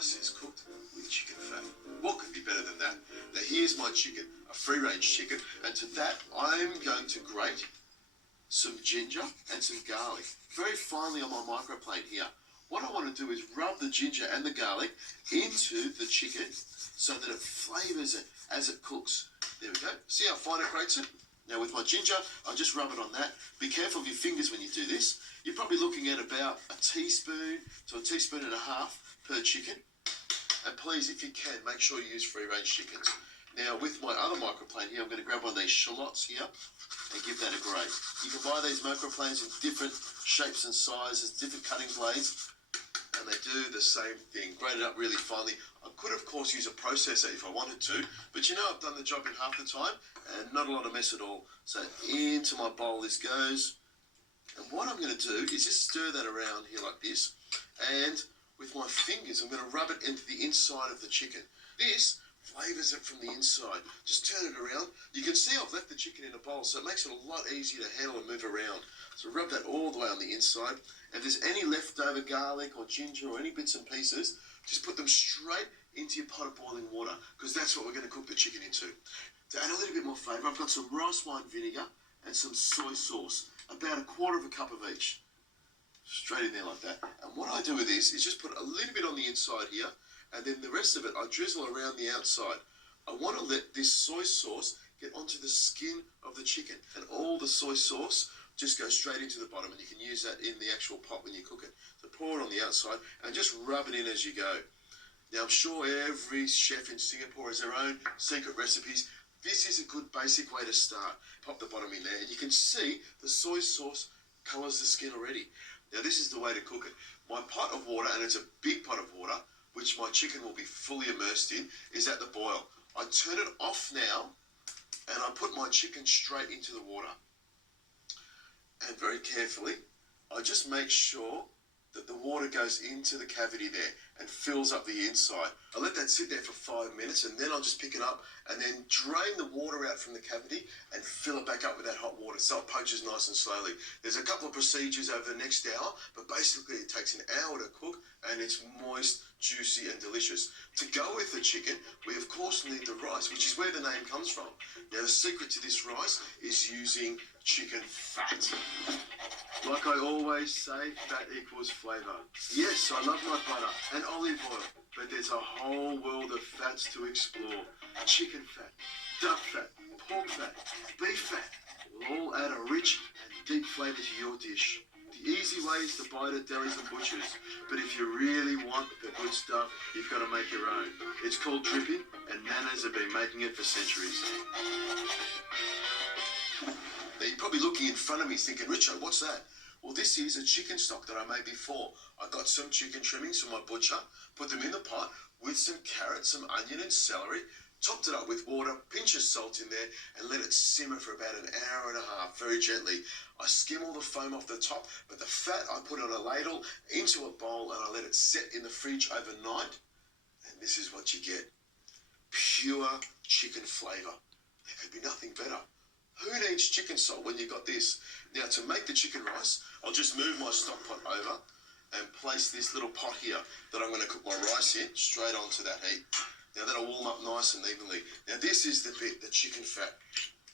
rice is cooked with chicken fat. What could be better than that? Now here's my chicken, a free-range chicken, and to that I'm going to grate some ginger and some garlic very finely on my microplane here. What I want to do is rub the ginger and the garlic into the chicken so that it flavours it as it cooks. There we go. See how fine it grates it? Now with my ginger, I'll just rub it on that. Be careful of your fingers when you do this. You're probably looking at about a teaspoon to a teaspoon and a half per chicken. And please, if you can, make sure you use free-range chickens. Now with my other microplane here, I'm going to grab one of these shallots here and give that a grate. You can buy these microplanes in different shapes and sizes, different cutting blades, and they do the same thing. Grate it up really finely. I could, of course, use a processor if I wanted to, but you know I've done the job in half the time, and not a lot of mess at all. So into my bowl this goes. And what I'm going to do is just stir that around here like this, and with my fingers I'm going to rub it into the inside of the chicken. This flavours it from the inside. Just turn it around. You can see I've left the chicken in a bowl, so it makes it a lot easier to handle and move around. So rub that all the way on the inside. If there's any leftover garlic or ginger or any bits and pieces, just put them straight into your pot of boiling water, because that's what we're going to cook the chicken into. To add a little bit more flavour, I've got some rice wine vinegar and some soy sauce, about a quarter of a cup of each. Straight in there like that. And what I do with this is just put a little bit on the inside here, and then the rest of it I drizzle around the outside. I want to let this soy sauce get onto the skin of the chicken, and all the soy sauce just goes straight into the bottom, and you can use that in the actual pot when you cook it. So pour it on the outside and just rub it in as you go. Now I'm sure every chef in Singapore has their own secret recipes. This is a good basic way to start. Pop the bottom in there, and you can see the soy sauce colours the skin already. Now this is the way to cook it. My pot of water, and it's a big pot of water, which my chicken will be fully immersed in, is at the boil. I turn it off now, and I put my chicken straight into the water. And very carefully, I just make sure that the water goes into the cavity there and fills up the inside. I let that sit there for 5 minutes, and then I'll just pick it up and then drain the water out from the cavity and fill it back up with that hot water so it poaches nice and slowly. There's a couple of procedures over the next hour, but basically it takes an hour to cook, and it's moist, juicy and delicious. To go with the chicken, we of course need the rice, which is where the name comes from. Now the secret to this rice is using chicken fat. Like I always say, fat equals flavour. Yes, I love my butter and olive oil, but there's a whole world of fats to explore. Chicken fat, duck fat, pork fat, beef fat will all add a rich and deep flavour to your dish. The easy way is to buy it at delis and butchers, but if you really want the good stuff, you've got to make your own. It's called dripping, and Nanas have been making it for centuries. Now you're probably looking in front of me thinking, Richo, what's that? Well, this is a chicken stock that I made before. I got some chicken trimmings from my butcher, put them in the pot with some carrots, some onion and celery, topped it up with water, pinch of salt in there, and let it simmer for about an hour and a half, very gently. I skim all the foam off the top, but the fat I put on a ladle into a bowl, and I let it set in the fridge overnight. And this is what you get. Pure chicken flavour. There could be nothing better. Who needs chicken salt when you got this? Now to make the chicken rice, I'll just move my stock pot over and place this little pot here that I'm going to cook my rice in straight onto that heat. Now that'll warm up nice and evenly. Now this is the bit, the chicken fat.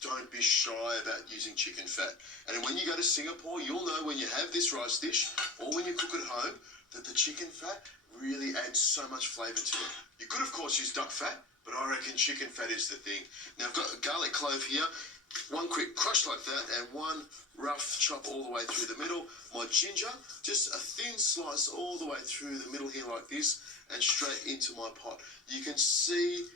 Don't be shy about using chicken fat. And when you go to Singapore, you'll know when you have this rice dish or when you cook at home that the chicken fat really adds so much flavour to it. You could of course use duck fat, but I reckon chicken fat is the thing. Now I've got a garlic clove here. One quick crush like that, and one rough chop all the way through the middle. My ginger, just a thin slice all the way through the middle here like this, and straight into my pot. You can see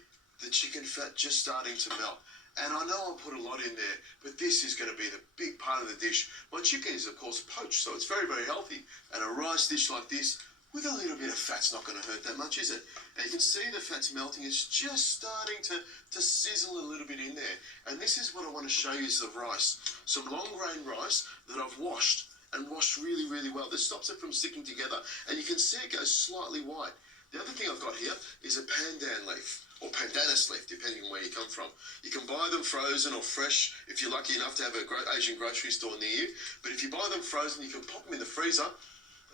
the chicken fat just starting to melt. And I know I'll put a lot in there, but this is going to be the big part of the dish. My chicken is of course poached, so it's very, very healthy. And a rice dish like this, with a little bit of fat's not going to hurt that much, is it? And you can see the fat's melting. It's just starting to sizzle a little bit in there. And this is what I want to show you is the rice. Some long grain rice that I've washed and washed really, really well. This stops it from sticking together. And you can see it goes slightly white. The other thing I've got here is a pandan leaf, or pandanus leaf, depending on where you come from. You can buy them frozen or fresh if you're lucky enough to have an Asian grocery store near you. But if you buy them frozen, you can pop them in the freezer.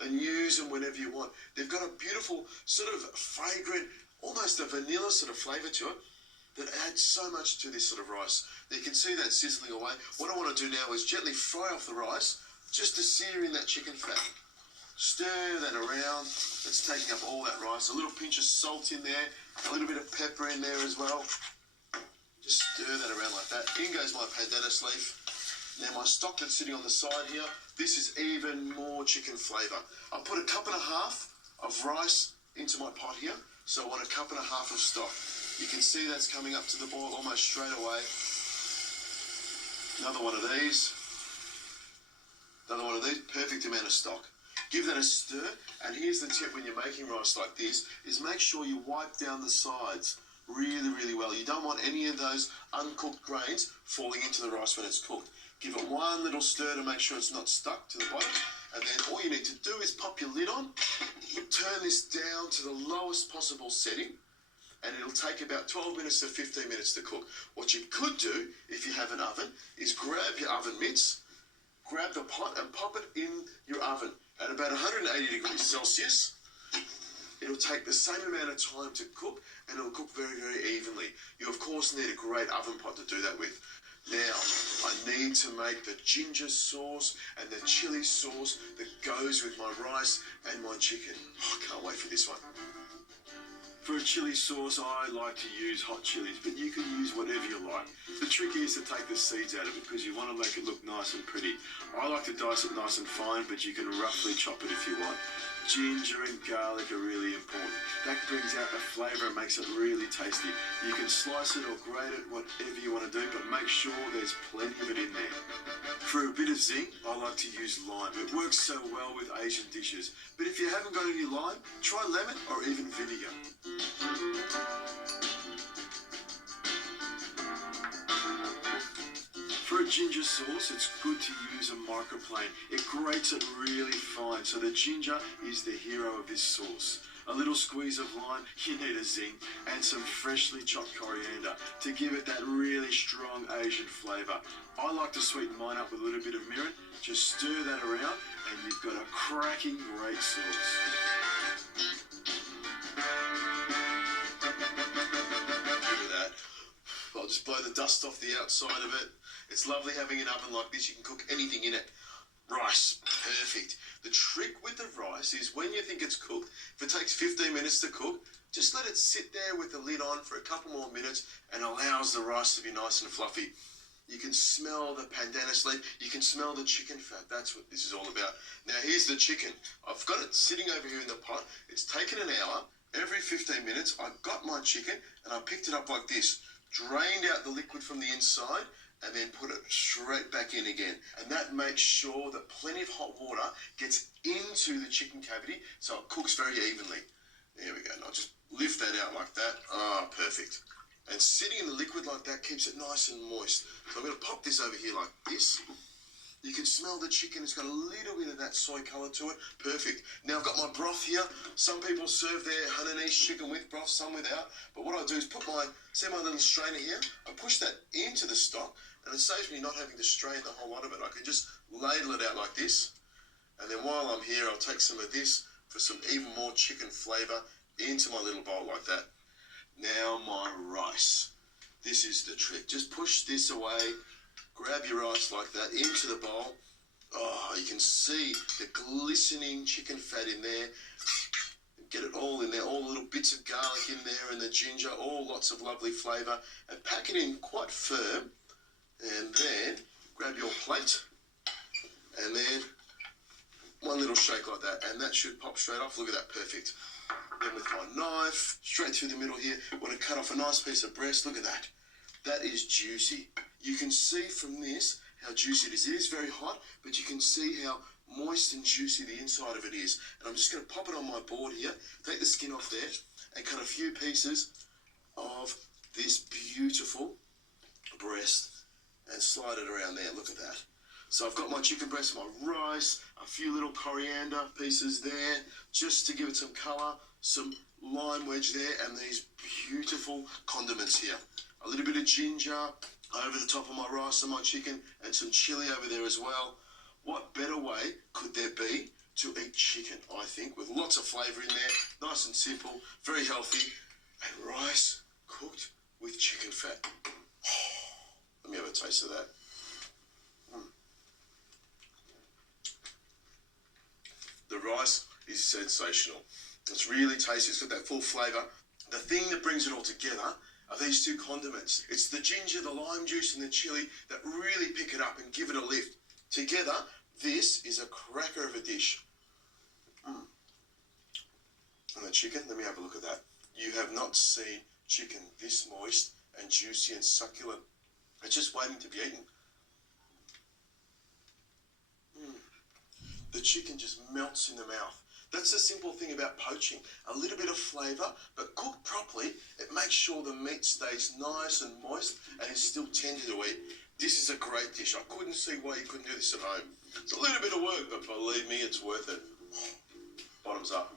and use them whenever you want. They've got a beautiful sort of fragrant, almost a vanilla sort of flavour to it that adds so much to this sort of rice. You can see that sizzling away. What I want to do now is gently fry off the rice just to sear in that chicken fat. Stir that around. It's taking up all that rice. A little pinch of salt in there, a little bit of pepper in there as well. Just stir that around like that. In goes my pandanus leaf. Now my stock that's sitting on the side here, this is even more chicken flavour. I put a cup and a half of rice into my pot here, so I want a cup and a half of stock. You can see that's coming up to the boil almost straight away. Another one of these. Another one of these, perfect amount of stock. Give that a stir, and here's the tip when you're making rice like this, is make sure you wipe down the sides really, really well. You don't want any of those uncooked grains falling into the rice when it's cooked. Give it one little stir to make sure it's not stuck to the bottom, and then all you need to do is pop your lid on, turn this down to the lowest possible setting, and it'll take about 12 minutes to 15 minutes to cook. What you could do, if you have an oven, is grab your oven mitts, grab the pot and pop it in your oven at about 180 degrees Celsius. It'll take the same amount of time to cook, and it'll cook very, very evenly. You, of course, need a great oven pot to do that with. Now, I need to make the ginger sauce and the chili sauce that goes with my rice and my chicken. Oh, I can't wait for this one. For a chili sauce, I like to use hot chilies, but you can use whatever you like. The trick is to take the seeds out of it because you want to make it look nice and pretty. I like to dice it nice and fine, but you can roughly chop it if you want. Ginger and garlic are really important. That brings out the flavour and makes it really tasty. You can slice it or grate it, whatever you want to do, but make sure there's plenty of it in there. For a bit of zing, I like to use lime. It works so well with Asian dishes. But if you haven't got any lime, try lemon or even vinegar. For a ginger sauce, it's good to use a microplane. It grates it really fine, so the ginger is the hero of this sauce. A little squeeze of lime, you need a zing, and some freshly chopped coriander to give it that really strong Asian flavour. I like to sweeten mine up with a little bit of mirin. Just stir that around, and you've got a cracking great sauce. Look at that. I'll just blow the dust off the outside of it. It's lovely having an oven like this. You can cook anything in it. Rice, perfect. The trick with the rice is when you think it's cooked, if it takes 15 minutes to cook, just let it sit there with the lid on for a couple more minutes and allows the rice to be nice and fluffy. You can smell the pandanus leaf. You can smell the chicken fat. That's what this is all about. Now, here's the chicken. I've got it sitting over here in the pot. It's taken an hour. Every 15 minutes, I got my chicken and I picked it up like this, drained out the liquid from the inside, and then put it straight back in again. And that makes sure that plenty of hot water gets into the chicken cavity so it cooks very evenly. There we go. And I'll just lift that out like that. Ah, perfect. And sitting in the liquid like that keeps it nice and moist. So I'm going to pop this over here like this. You can smell the chicken. It's got a little bit of that soy colour to it. Perfect. Now I've got my broth here. Some people serve their Hainanese chicken with broth, some without. But what I do is put my little strainer here. I push that into the stock, and it saves me not having to strain the whole lot of it. I can just ladle it out like this. And then while I'm here, I'll take some of this for some even more chicken flavour into my little bowl like that. Now my rice. This is the trick. Just push this away. Grab your rice like that into the bowl. Oh, you can see the glistening chicken fat in there. Get it all in there, all the little bits of garlic in there and the ginger, all lots of lovely flavour. And pack it in quite firm. And then grab your plate. And then one little shake like that. And that should pop straight off. Look at that, perfect. Then with my knife, straight through the middle here, want to cut off a nice piece of breast. Look at that. That is juicy. You can see from this how juicy it is. It is very hot, but you can see how moist and juicy the inside of it is. And I'm just going to pop it on my board here, take the skin off there, and cut a few pieces of this beautiful breast and slide it around there. Look at that. So I've got my chicken breast, my rice, a few little coriander pieces there, just to give it some colour, some lime wedge there, and these beautiful condiments here. A little bit of ginger over the top of my rice and my chicken, and some chili over there as well. What better way could there be to eat chicken, I think, with lots of flavour in there, nice and simple, very healthy, and rice cooked with chicken fat. Let me have a taste of that. The rice is sensational. It's really tasty. It's got that full flavour. The thing that brings it all together are these two condiments. It's the ginger, the lime juice, and the chilli that really pick it up and give it a lift. Together, this is a cracker of a dish. And the chicken, let me have a look at that. You have not seen chicken this moist and juicy and succulent. It's just waiting to be eaten. The chicken just melts in the mouth. That's the simple thing about poaching. A little bit of flavour, but cooked properly, it makes sure the meat stays nice and moist and is still tender to eat. This is a great dish. I couldn't see why you couldn't do this at home. It's a little bit of work, but believe me, it's worth it. Bottoms up.